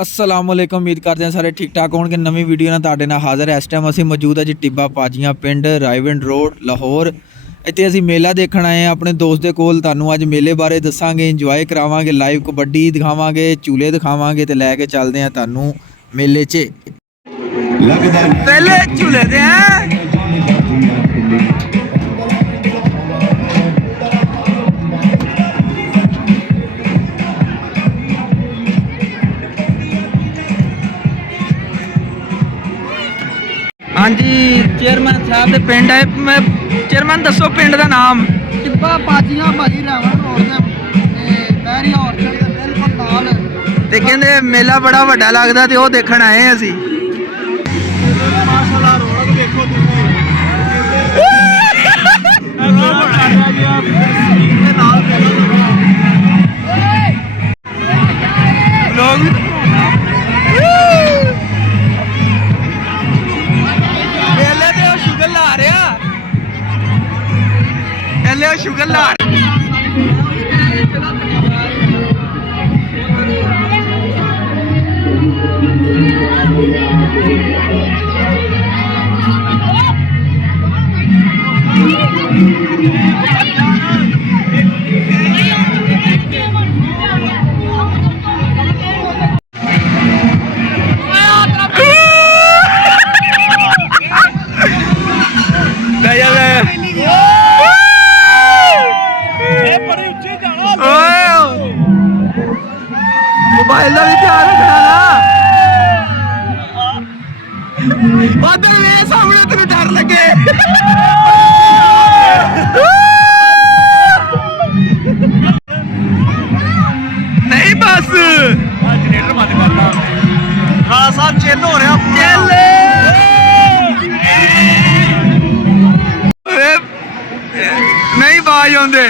असलामुअलैकुम उम्मीद करते हैं सारे ठीक ठाक होंगे। नवी वीडियो ਨਾਲ ਤੁਹਾਡੇ ਨਾਲ ਹਾਜ਼ਰ। ਇਸ ਟਾਈਮ ਅਸੀਂ ਮੌਜੂਦ ਹਾਂ ਜੀ ਟਿੱਬਾ ਪਾਜੀਆਂ ਪਿੰਡ ਰਾਈਵਿੰਡ ਰੋਡ ਲਾਹੌਰ। ਇੱਥੇ ਅਸੀਂ ਮੇਲਾ ਦੇਖਣ ਆਏ ਹਾਂ ਆਪਣੇ ਦੋਸਤ ਦੇ ਕੋਲ। ਤੁਹਾਨੂੰ ਅੱਜ ਮੇਲੇ ਬਾਰੇ ਦੱਸਾਂਗੇ, ਇੰਜੋਏ ਕਰਾਵਾਂਗੇ, ਲਾਈਵ ਕਬੱਡੀ ਦਿਖਾਵਾਂਗੇ, ਝੂਲੇ ਦਿਖਾਵਾਂਗੇ ਤੇ ਲੈ ਕੇ ਚੱਲਦੇ ਹਾਂ ਤੁਹਾਨੂੰ ਮੇਲੇ 'ਚ। ਪਹਿਲੇ ਝੂਲੇ ਤੇ हाँ जी चेयरमैन साहब दे पिंड है। मैं चेयरमैन दसो पिंड का नाम। ਟਿੱਬਾ ਪਾਜੀਆਂ ਭਾਜੀ ਰਾਵਣ ਰੋਡ ਤੇ ਬਹਿਰੀ ਔਰਚਡ ਦੇ ਬਿਲਕੁਲ ਨਾਲ। ਤੇ ਕਹਿੰਦੇ ਮੇਲਾ ਬੜਾ ਵੱਡਾ ਲੱਗਦਾ ਤੇ ਉਹ ਦੇਖਣ ਆਏ ਅਸੀਂ। ਮਾਸ਼ਾਅੱਲਾ ਰੌਣਕ ਦੇਖੋ ਤੁਸੀਂ। ਲੋਕ ਮੇਲੇ ਤੇ ਉਹ ਸ਼ੁਗਰ ਲਾ ਰਿਹਾ। ਪਹਿਲੇ ਉਹ ਸ਼ੁਗਰ ਲਾ मोबाइल का भी ध्यान रखना ना। बादल वे सामने तेरे डर लगे। नहीं बस जनरेटर बंद करना। हाँ साहब चिल हो रहा चिल। नहीं बाज आते।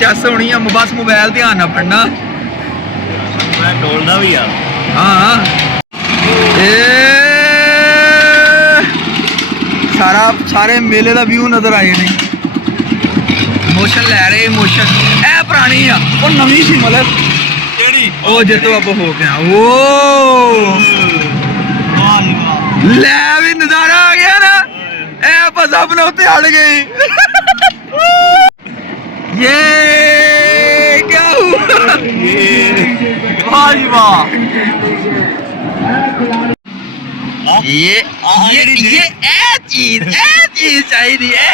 चस होनी है बस मोबाइल ध्यान ना पढ़ना। ਡੋਲਦਾ ਵੀ ਆ। हाँ सारे मेले का व्यू नजर आए ने। मोशन लै रहे मोशन ए पुरानी आ और नवी सी मतलब ਕਿਹੜੀ ओ जितो आप हो गया वो ले भी नजारा आ गया ना। ए बस अपने उत्ते अड़ गई। ये क्या हुआ? वाह जी वाह। ये चीज चाहिए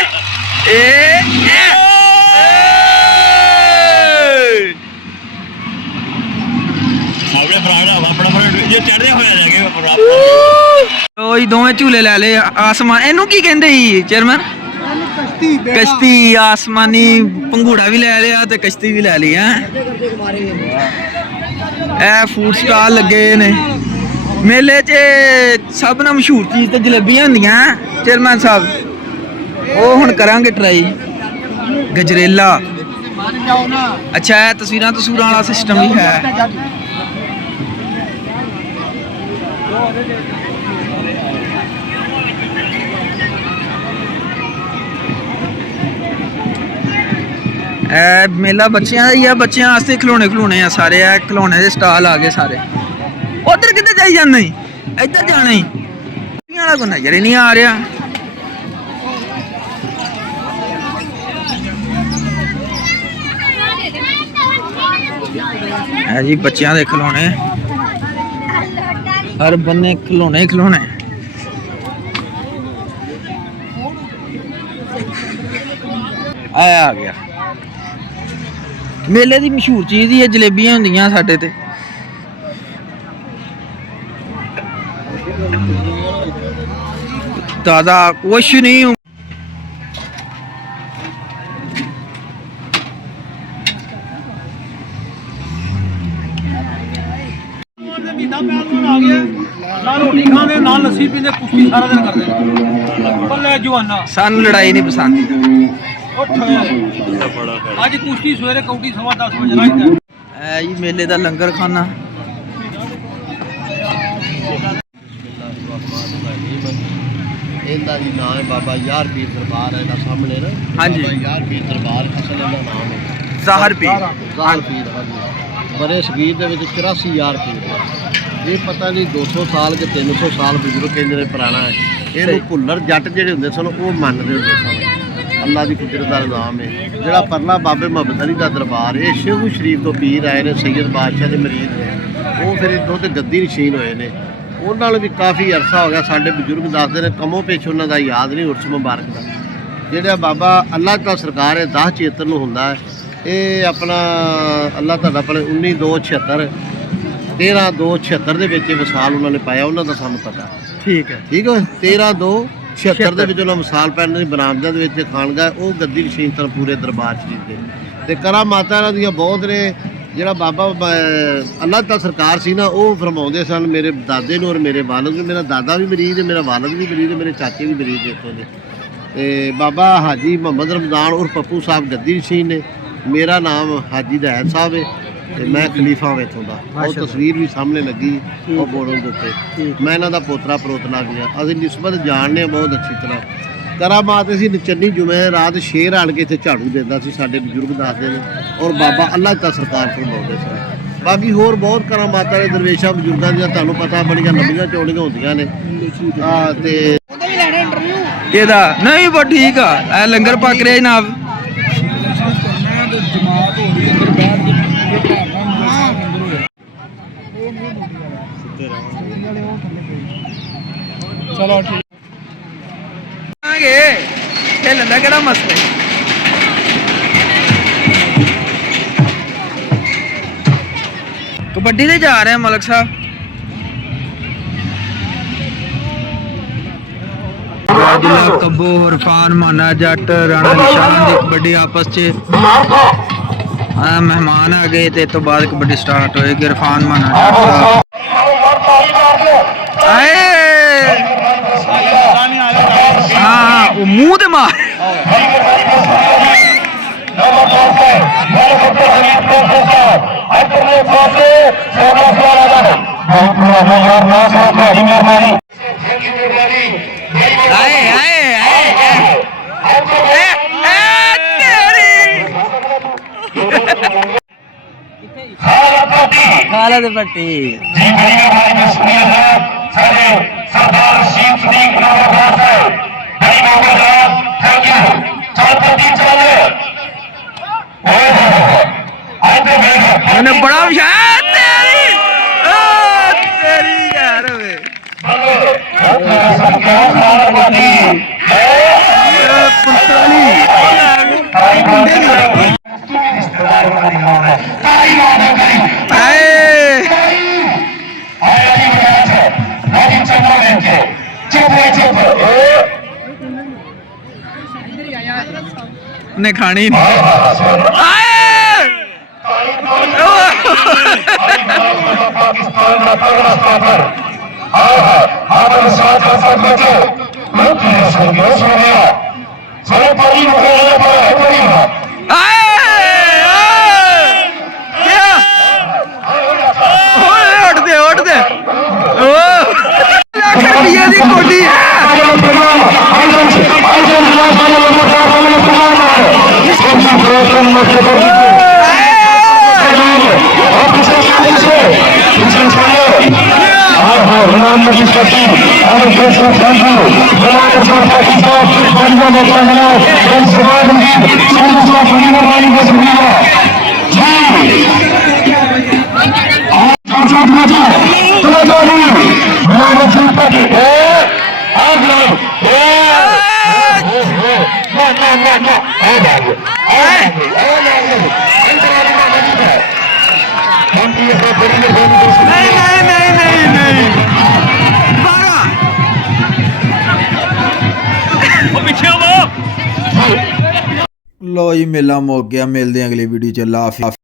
ਆਪਣੇ ਭਰਾ ਦਾ ਆਪਣਾ ਜੇ ਚੜ੍ਹਦੇ ਹੋਇਆ ਜਾਗੇ ਉਹ ਹੀ ਦੋਵੇਂ ਝੂਲੇ ਲੈ ਲਏ। ਆਸਮਾਨ ਇਹਨੂੰ ਕੀ ਕਹਿੰਦੇ ਸੀ ਚੇਅਰਮੈਨ? कश्ती आसमानी पंघूड़ा भी ले लिया ते कश्ती भी ले ली है। ए फूड स्टॉल लगे ने मेले च। सब ना मशहूर चीज़ तो जलेबियां होंदियां चेयरमैन साहब। वो हुण करांगे ट्राई गजरेला। अच्छा है तस्वीरां तसूरां वाला सिस्टम भी है। मेला बच्चों का ही है। बच्चों वास्ते खिलौने खिलौने आ सारे। खिलौने के स्टाल आ गए सारे। उधर कितने जाई जाना ही इधर जाना ही वाला को नजर ही नहीं आ रहा। है जी बच्चों के खिलौने हर बन्ने खिलौने खिलौने। आ गया मेले की मशहूर चीज़ ही है जलेबियां होंदियां साडे ते। ताज़ा कुछ नहीं। ਵੱਡਾ ਪਹਿਲਵਾਨ ਆ ਗਿਆ ਨਾ ਰੋਟੀ ਖਾਂਦੇ ਨਾ ਲੱਸੀ ਪੀਂਦੇ ਕੁਸ਼ਤੀ ਸਾਰਾ ਦਿਨ ਕਰਦੇ ਬੱਲੇ ਜਵਾਨਾ ਸਾਨੂੰ ਲੜਾਈ ਨਹੀਂ ਪਸੰਦ ਉੱਠ ਅੱਜ ਕੁਸ਼ਤੀ ਸਵੇਰੇ ਕੌਡੀ 10:15 ਵਜੇ ਰਾਈ ਐ ਜੀ ਮੇਲੇ ਦਾ ਲੰਗਰ ਖਾਨਾ ਇਹਦਾ ਜੀ ਨਾਮ ਹੈ ਬਾਬਾ ਯਾਰ ਪੀਰ ਦਰਬਾਰ ਹੈ ਇਹਦਾ ਸਾਹਮਣੇ ਨਾ ਹਾਂਜੀ। ਬਾਬਾ ਯਾਰ ਪੀਰ ਦਰਬਾਰ ਅਸਲ ਇਹਦਾ ਨਾਮ ਹੈ ਜ਼ਾਹਰ ਪੀਰ ਜ਼ਾਹਰ ਪੀਰ ਹਾਂਜੀ ਬੜੇ ਸਗੀਰ ਦੇ ਵਿੱਚ 84 ਯਾਰ ਪੀਰ ਹੈ। ਇਹ ਪਤਾ ਨਹੀਂ 200 ਸਾਲ ਕਿ 300 ਸਾਲ ਬਜ਼ੁਰਗ ਕਹਿੰਦੇ ਨੇ ਪੁਰਾਣਾ ਹੈ ਇਹਨੂੰ ਭੁੱਲਰ ਜੱਟ ਜਿਹੜੇ ਹੁੰਦੇ ਸਨ ਉਹ ਮੰਨਦੇ ਹੁੰਦੇ ਸਨ ਅੱਲਾ ਦੀ ਕੁਦਰਤ ਦਾ ਨਿਜ਼ਾਮ ਹੈ ਜਿਹੜਾ ਪਰਲਾ ਬਾਬੇ ਮੁਹੰਮਦ ਅਲੀ ਦਾ ਦਰਬਾਰ ਇਹ ਸ਼ੇਖੂ ਸ਼ਰੀਫ ਤੋਂ ਪੀਰ ਆਏ ਨੇ ਸੈਯਦ ਬਾਦਸ਼ਾਹ ਦੇ ਮਰੀਦ ਨੇ ਉਹ ਫਿਰ ਇੱਥੋਂ ਤੇ ਗੱਦੀ ਨਸ਼ੀਨ ਹੋਏ ਨੇ ਉਹਨਾਂ ਨਾਲ ਵੀ ਕਾਫੀ ਅਰਸਾ ਹੋ ਗਿਆ ਸਾਡੇ ਬਜ਼ੁਰਗ ਦੱਸਦੇ ਨੇ ਕਮੋਂ ਪੇਸ਼ ਉਹਨਾਂ ਦਾ ਯਾਦ ਨਹੀਂ ਉਰਸ ਮੁਬਾਰਕ ਦਾ ਜਿਹੜਾ ਬਾਬਾ ਅੱਲਾ ਦਾ ਸਰਕਾਰ ਹੈ 10 ਚੇਤਨ ਨੂੰ ਹੁੰਦਾ ਹੈ ਇਹ ਆਪਣਾ ਅੱਲਾ ਤੁਹਾਡਾ ਆਪਣੇ 19/2/76 13/2/76 ਦੇ ਵਿੱਚ ਇਹ ਵਿਸਾਲ ਉਹਨਾਂ ਨੇ ਪਾਇਆ ਉਹਨਾਂ ਦਾ ਸਾਨੂੰ ਪਤਾ ਠੀਕ ਹੈ ਠੀਕ ਹੈ 13/2/76 ਦੇ ਵਿੱਚ ਉਹਨਾਂ ਵਿਸਾਲ ਪੈਣ ਦੀ ਬਰਾਮਦਾਂ ਦੇ ਵਿੱਚ ਖਾਨਗਾ ਉਹ ਗੱਦੀ ਨਸ਼ੀਨ ਤਰ ਪੂਰੇ ਦਰਬਾਰ ਸ਼ਰੀਫ ਦੇ ਤੇ ਕਰਾ ਮਾਤਾ ਇਹਨਾਂ ਦੀਆਂ ਬਹੁਤ ਨੇ ਜਿਹੜਾ ਬਾਬਾ ਅੱਲਾ ਦਾ ਸਰਕਾਰ ਸੀ ਨਾ ਉਹ ਫਰਮਾਉਂਦੇ ਸਨ ਮੇਰੇ ਦਾਦੇ ਨੂੰ ਔਰ ਮੇਰੇ ਵਾਲਦ ਨੂੰ ਮੇਰਾ ਦਾਦਾ ਵੀ ਮਰੀਜ਼ ਹੈ ਮੇਰਾ ਵਾਲਦ ਵੀ ਮਰੀਜ਼ ਹੈ ਮੇਰੇ ਚਾਚੇ ਵੀ ਮਰੀਜ਼ ਨੇ ਇੱਥੋਂ ਦੇ ਤੇ ਬਾਬਾ ਹਾਜੀ ਮੁਹੰਮਦ ਰਮਜ਼ਾਨ ਔਰ ਪੱਪੂ ਸਾਹਿਬ ਗੱਦੀ ਨਸ਼ੀਨ ਨੇ ਮੇਰਾ ਨਾਮ ਹਾਜੀ ਦੈਦ ਸਾਹਿਬ ਹੈ ਤੇ ਮੈਂ ਖਲੀਫਾ ਹਾਂ ਇੱਥੋਂ ਦਾ ਉਹ ਤਸਵੀਰ ਵੀ ਸਾਹਮਣੇ ਲੱਗੀ ਉਹ ਬੋਰਡ ਦੇ ਉੱਤੇ ਮੈਂ ਇਹਨਾਂ ਦਾ ਪੋਤਰਾ ਪਰੋਤਲਾ ਗਿਆ ਅਸੀਂ ਨਿਸਬਤ ਜਾਣਦੇ ਹਾਂ ਬਹੁਤ ਅੱਛੀ ਤਰ੍ਹਾਂ ਕਰਾਮਾਤ ਅਸੀਂ ਨਚੰਨੀ ਜੁਮੇਰਾਤ ਸ਼ੇਰ ਆਣ ਕੇ ਇੱਥੇ ਝਾੜੂ ਦਿੰਦਾ ਸੀ ਸਾਡੇ ਬਜ਼ੁਰਗ ਦੱਸਦੇ ਨੇ ਔਰ ਬਾਬਾ ਅੱਲਾ ਦਾ ਸਰਕਾਰ ਫਰਮਾਉਂਦੇ ਸਨ ਬਾਕੀ ਹੋਰ ਬਹੁਤ ਕਰਾਮਾਤਾਂ ਨੇ ਦਰਵੇਸ਼ਾਂ ਬਜ਼ੁਰਗਾਂ ਦੀਆਂ ਤੁਹਾਨੂੰ ਪਤਾ ਬੜੀਆਂ ਲੰਬੀਆਂ ਚੌੜੀਆਂ ਹੁੰਦੀਆਂ ਨੇ ਤੇ ਕਿਹਦਾ ਨਹੀਂ ਬਸ ਠੀਕ ਆ ਐ ਲੰਗਰ ਪੱਕ ਰਿਹਾ ਜਨਾਬ ਚਲੋ ਠੀਕ ਆਗੇ ਖੇਲਣ ਦਾ ਕਿਹੜਾ ਮਸਲਾ ਕਬੱਡੀ ਤੇ ਜਾ ਰਹੇ ਆ ਮਲਕ ਸਾਹਿਬ ਜਿਲਾ ਕੱਬੋ ਇਰਫਾਨ ਮਾਨਾ ਜੱਟ ਰਾਣਾ ਨਿਸ਼ਾਨ ਦੀ ਕਬੱਡੀ ਆਪਸ 'ਚ ਆ ਮਹਿਮਾਨ ਆ ਗਏ ਤੇ ਇਸ ਤੋਂ ਬਾਅਦ ਕਬੱਡੀ ਸਟਾਰਟ ਹੋਏਗੀ ਇਰਫਾਨ ਮਾਨਾ ਆਏ ਹਾਂ ਉਹ ਮੂੰਹ ਤੇ ਮਾਰ ਆਏ ਆਏ ਆਏ ਖਾਲਦ ਪੱਟੀ ਉਹਨੇ ਬੜਾ ਵਿਸ਼ਾ ਤੇਰੀ ਯਾਰ ਵੇ ने खानी उठ दे लाख रुपये की कोठी लो जी मेला मुक गया मिलते हैं अगली वीडियो च अल्लाह हाफिज़।